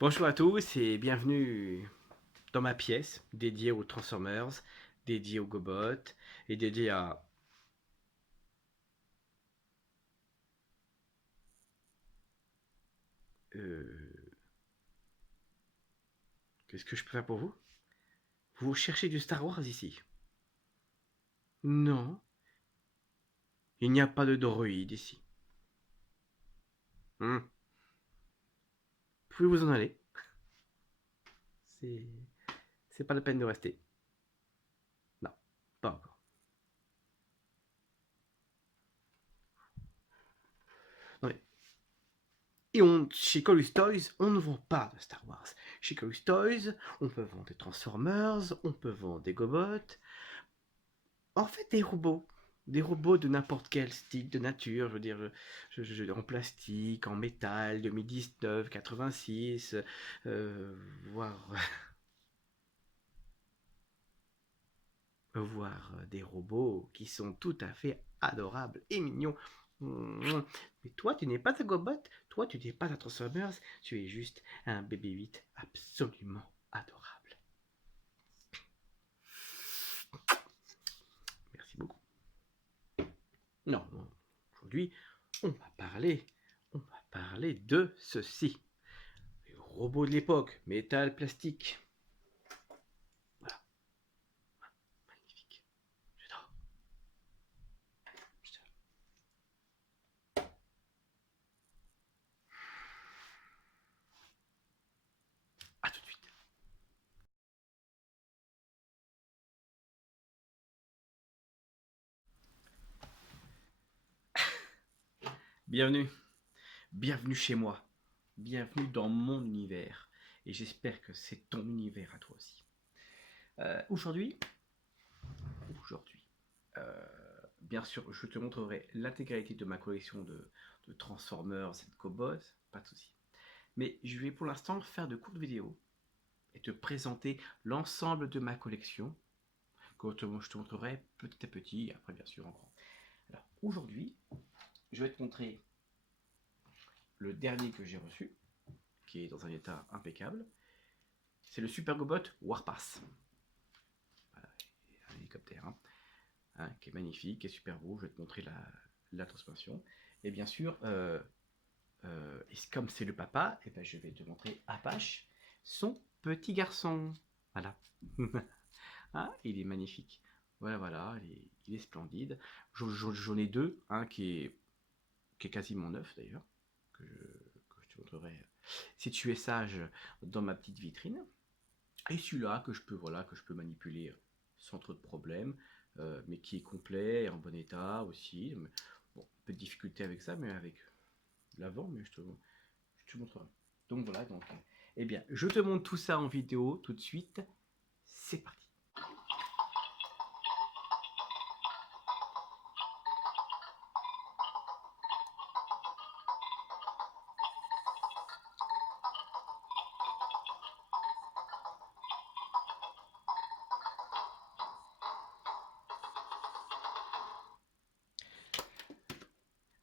Bonjour à tous et bienvenue dans ma pièce dédiée aux Transformers, dédiée aux GoBots et dédiée à... euh, Qu'est-ce que je peux faire pour vous? Vous cherchez du Star Wars ici? Non, il n'y a pas de droïde ici. Hmm. Pouvez vous en aller? C'est... C'est pas la peine de rester. Non, pas encore. Non, mais... chez Colus Toys, on ne vend pas de Star Wars. Chez Colus Toys, on peut vendre des Transformers, on peut vendre des GoBots, en fait, des robots. Des robots de n'importe quel style de nature, je veux dire, en plastique, en métal, 2019, 86, euh, voire, voire des robots qui sont tout à fait adorables et mignons. Mais toi, tu n'es pas un Gobot, toi, tu n'es pas un Transformers, tu es juste un bébé 8 absolument adorable. Merci beaucoup. Non, non, aujourd'hui, on va parler de ceci. Les robots de l'époque, métal, plastique. Voilà, magnifique. J'adore. À tout de suite. Bienvenue. Bienvenue chez moi. Bienvenue dans mon univers. Et j'espère que c'est ton univers à toi aussi. Aujourd'hui, euh, bien sûr, je te montrerai l'intégralité de ma collection de Transformers et de Cobots. Pas de souci. Mais je vais pour l'instant faire de courtes vidéos et te présenter l'ensemble de ma collection que je te montrerai petit à petit, et après bien sûr en grand. Alors aujourd'hui, je vais te montrer le dernier que j'ai reçu, qui est dans un état impeccable. C'est le Super GoBot Warpass. Voilà, un hélicoptère, qui est magnifique, qui est super beau. Je vais te montrer la transformation. Et bien sûr, et comme c'est le papa, et ben je vais te montrer Apache, son petit garçon. Voilà. Ah, il est magnifique. Voilà, voilà, il est splendide. J'en ai deux, un qui est quasiment neuf d'ailleurs, que je te montrerai si tu es sage dans ma petite vitrine. Et celui-là que je peux, voilà, que je peux manipuler sans trop de problèmes, mais qui est complet et en bon état aussi. Bon, un peu de difficulté avec ça, mais avec l'avant, mais je te montrerai. Donc voilà, donc, eh bien, je te montre tout ça en vidéo tout de suite. C'est parti.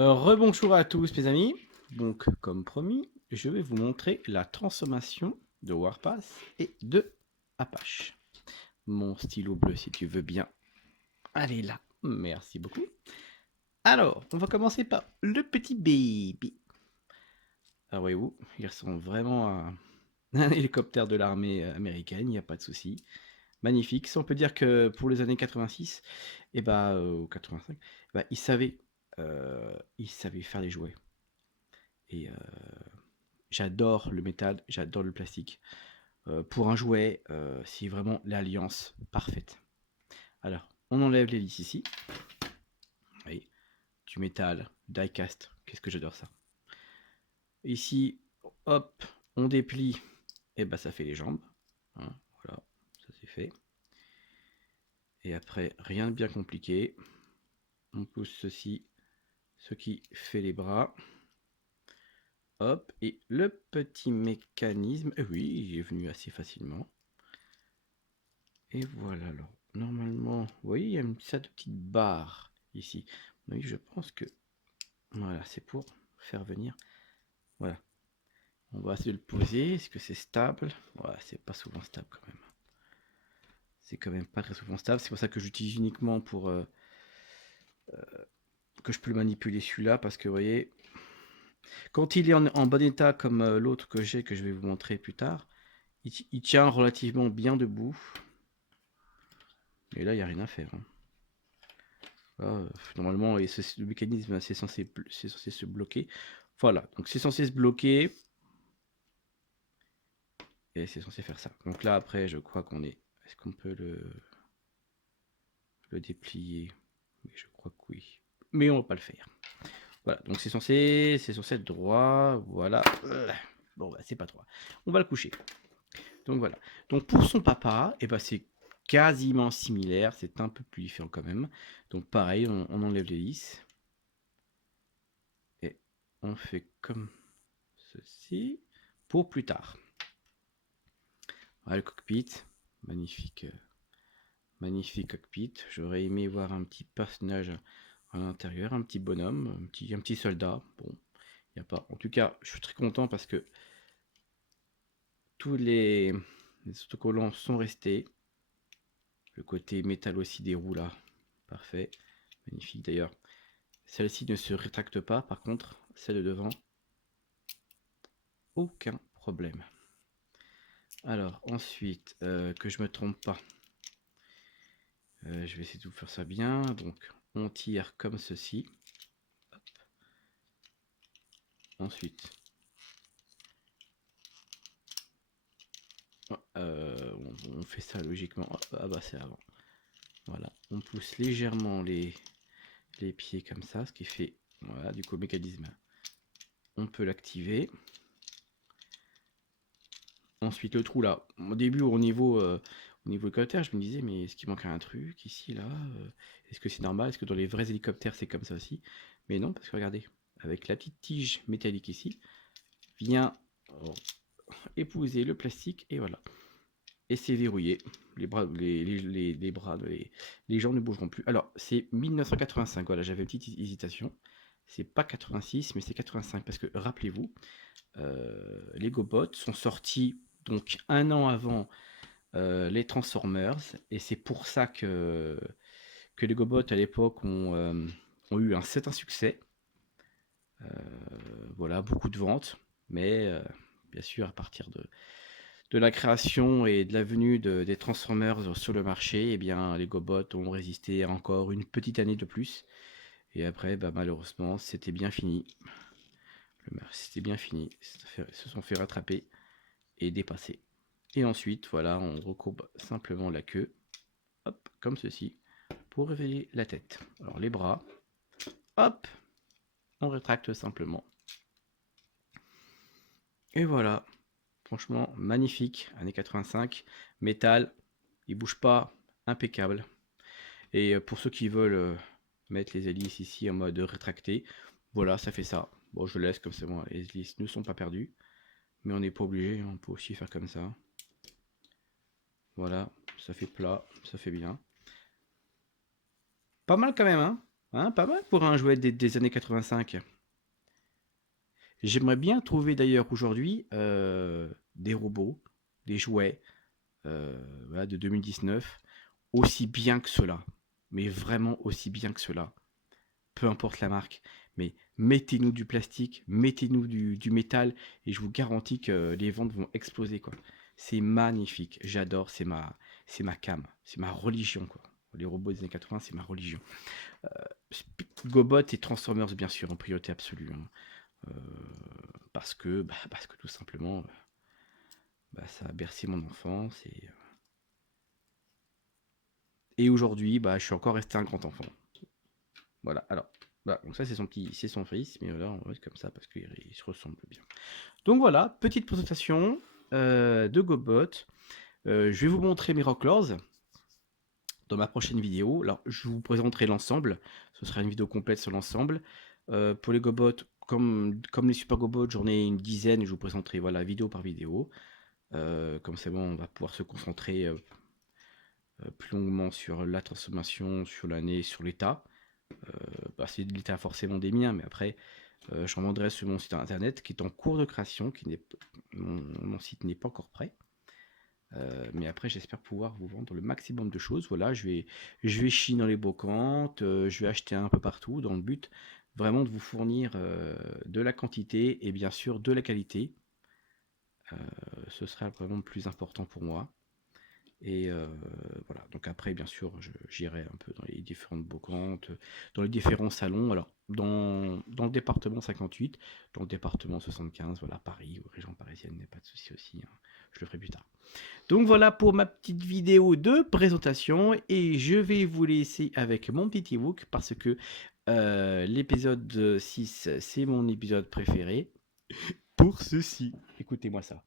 Rebonjour à tous mes amis. Donc comme promis, je vais vous montrer la transformation de Warpass et de Apache. Mon stylo bleu si tu veux bien. Allez là, merci beaucoup. Alors, on va commencer par le petit baby. Ah voyez-vous, il ressemble vraiment à un hélicoptère de l'armée américaine, il n'y a pas de souci. Magnifique. Ça, on peut dire que pour les années 86, et bah, 85, bah, ils savaient faire des jouets. Et j'adore le métal, j'adore le plastique. Pour un jouet, c'est vraiment l'alliance parfaite. Alors, on enlève l'hélice ici. Oui, du métal, die-cast. Qu'est-ce que j'adore ça. Ici, hop, on déplie. Et bah, ça fait les jambes. Hein, voilà, ça c'est fait. Et après, rien de bien compliqué. On pousse ceci, ce qui fait les bras. Hop, et le petit mécanisme, oui, il est venu assez facilement. Et voilà, alors, normalement, vous voyez, il y a une sorte de petite barre ici. Oui, je pense que, voilà, c'est pour faire venir, voilà. On va essayer de le poser. Est-ce que c'est stable? Ouais, c'est pas souvent stable quand même. C'est quand même pas très souvent stable. C'est pour ça que j'utilise uniquement pour que je peux le manipuler celui-là. Parce que vous voyez, quand il est en bon état comme l'autre que j'ai, que je vais vous montrer plus tard, il tient relativement bien debout. Et là, il n'y a rien à faire. Hein. Là, normalement, le mécanisme, c'est censé se bloquer. Voilà, donc c'est censé se bloquer. Et c'est censé faire ça. Donc là, après, je crois qu'on est... Est-ce qu'on peut le déplier? Oui, je crois que oui. Mais on va pas le faire. Voilà, donc c'est censé être droit. Voilà. Bon, bah, c'est pas droit. On va le coucher. Donc voilà. Donc pour son papa, et ben, c'est quasiment similaire. C'est un peu plus différent quand même. Donc pareil, on enlève l'hélice. Et on fait comme ceci pour plus tard. Voilà le cockpit. Magnifique. Magnifique cockpit. J'aurais aimé voir un petit personnage à l'intérieur, un petit bonhomme, un petit soldat. Bon, il n'y a pas. En tout cas, je suis très content parce que tous les autocollants sont restés. Le côté métal aussi des roues là. Parfait. Magnifique d'ailleurs. Celle-ci ne se rétracte pas. Par contre, celle de devant, aucun problème. Alors, ensuite, que je me trompe pas. Je vais essayer de vous faire ça bien. Donc, on tire comme ceci. Hop. Ensuite, on fait ça logiquement. Ah bah c'est avant. Voilà, on pousse légèrement les pieds comme ça, ce qui fait, voilà, du coup le mécanisme, on peut l'activer. Ensuite le trou là, au début au niveau hélicoptère, je me disais mais est-ce qu'il manquerait un truc ici là est-ce que c'est normal, est-ce que dans les vrais hélicoptères c'est comme ça aussi? Mais non, parce que regardez, avec la petite tige métallique ici, vient épouser le plastique et voilà. Et c'est verrouillé. Les bras, les jambes ne bougeront plus. Alors, c'est 1985. Voilà, j'avais une petite hésitation. C'est pas 86, mais c'est 85. Parce que, rappelez-vous, les GoBots sont sortis donc un an avant les Transformers. Et c'est pour ça que les GoBots, à l'époque, ont eu un certain succès. Voilà, beaucoup de ventes. Mais, bien sûr, à partir de la création et de la venue des Transformers sur le marché, eh bien, les GoBots ont résisté encore une petite année de plus. Et après, bah, malheureusement, c'était bien fini. C'était bien fini. Ils se sont fait rattraper et dépasser. Et ensuite, voilà, on recourbe simplement la queue, hop, comme ceci, pour révéler la tête. Alors les bras, hop, on rétracte simplement. Et voilà, franchement, magnifique, années 85, métal, il bouge pas, impeccable. Et pour ceux qui veulent mettre les hélices ici en mode rétracté, voilà, ça fait ça. Bon, je laisse comme c'est bon, les hélices ne sont pas perdues, mais on n'est pas obligé, on peut aussi faire comme ça. Voilà, ça fait plat, ça fait bien. Pas mal quand même, hein, pas mal pour un jouet des années 85. J'aimerais bien trouver d'ailleurs aujourd'hui des robots, des jouets voilà, de 2019, aussi bien que cela. Mais vraiment aussi bien que cela. Peu importe la marque, mais mettez-nous du plastique, mettez-nous du métal, et je vous garantis que les ventes vont exploser, quoi. C'est magnifique, j'adore, c'est ma cam, c'est ma religion, quoi. Les robots des années 80, c'est ma religion. GoBot et Transformers, bien sûr, en priorité absolue. Hein. Parce que tout simplement, ça a bercé mon enfance, et aujourd'hui, je suis encore resté un grand enfant. Voilà, alors, donc ça c'est son fils, mais là on va être comme ça parce qu'il se ressemble bien. Donc voilà, petite présentation de GoBot. Je vais vous montrer Miraclores dans ma prochaine vidéo. Alors je vous présenterai l'ensemble, ce sera une vidéo complète sur l'ensemble. Pour les GoBots, comme les Super GoBots, j'en ai une dizaine, je vous présenterai voilà, vidéo par vidéo. Comme c'est bon, on va pouvoir se concentrer plus longuement sur la transformation, sur l'année, sur l'état. C'est l'état forcément des miens, mais après, J'en vendrai sur mon site internet qui est en cours de création, mon site n'est pas encore prêt. Mais après, j'espère pouvoir vous vendre le maximum de choses. Voilà, je vais chiner dans les brocantes, je vais acheter un peu partout dans le but vraiment de vous fournir de la quantité et bien sûr de la qualité. Ce sera vraiment le plus important pour moi. Et voilà, donc après, bien sûr, j'irai un peu dans les différentes brocantes, dans les différents salons. Alors, dans le département 58, dans le département 75, voilà, Paris, ou région parisienne, il n'y a pas de souci aussi, hein. Je le ferai plus tard. Donc voilà pour ma petite vidéo de présentation et je vais vous laisser avec mon petit ebook parce que l'épisode 6 c'est mon épisode préféré. Pour ceci, écoutez-moi ça.